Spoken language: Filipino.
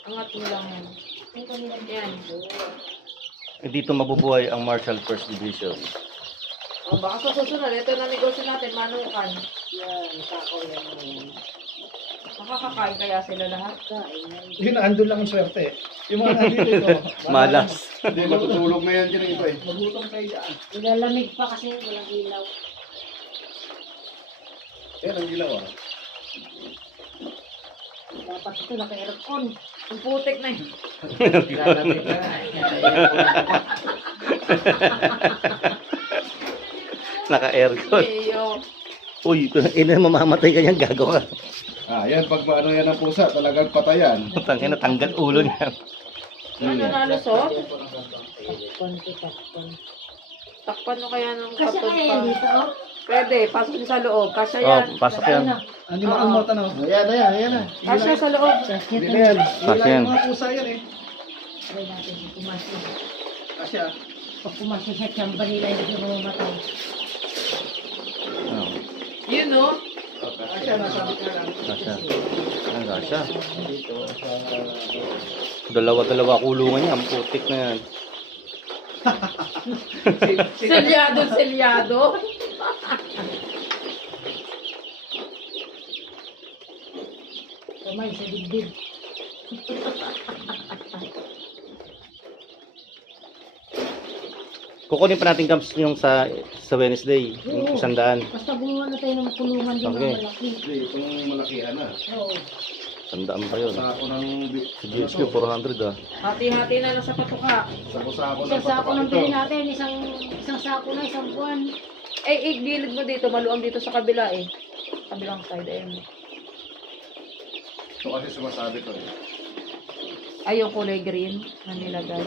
Angat mo lang yan. Yan. Dito mabubuhay ang Marshall First Division. O, baka sa susunod, ito na negosyo natin, manukan. Yan, kako yan. Makakakain kaya sila lahat? Yun, andun lang ang swerte. Yung mga nandito ito. Malas. Hindi, matutulog na yan dyan ang iba eh. Magutom kayo dyan. Ilalamig pa kasi walang ilaw. Yan ang ilaw ah. Dapat ito naka-aircon. Ang putik na yun. Lalamig na. Naka-aircon. Iyo. Uy, kung ina mamamatay ka yan, gagawa. Ah, yan, pag ano yan ang pusa, talagang patayan. Tangina, tanggal ulo niya. Ano nalusot? Takpan ko, takpan. Takpan mo kaya ng Kasi karton kaya pa. yan dito, oh. Pwede, pasok niyo sa loob. Kasya Oh, yan. pasok yan. Andi mo ang mata na. Ayan, ayan, ayan na. Kasya sa loob. Sakit Hindi na na yan. Pasok yan. Mga pusa yan eh. Try natin, pumasok. Kasya. Pag pumasok sa chamber nila, hindi ko mamatay. Oh, Yun, no? Kasya, nasabi ka lang. kasya. Ang kasya. Dito sa... Dalawa-dalawa kulungan niya. Ang putik na yan. Selyado, selyado. Kamay sa dibdib. Kukunin pa natin camps yung sa Wednesday. Yung Oo. 100. Basta gumawa na tayo ng kulungan din Okay. ng malaki. Hindi, itong malakihan na. Oo. 100 pa yun. Sako ng... Si GSQ, 400 ah. Hati-hati na lang sa patuka. Sako-sako Isang sako ng ito. bili natin, isang sako na, isang buwan. Eh, igilid mo dito. Maluang dito sa kabila eh. Kabilang side. Ayun. Ito kasi sumasabi to eh. Ay, yung kulay green na nilagay.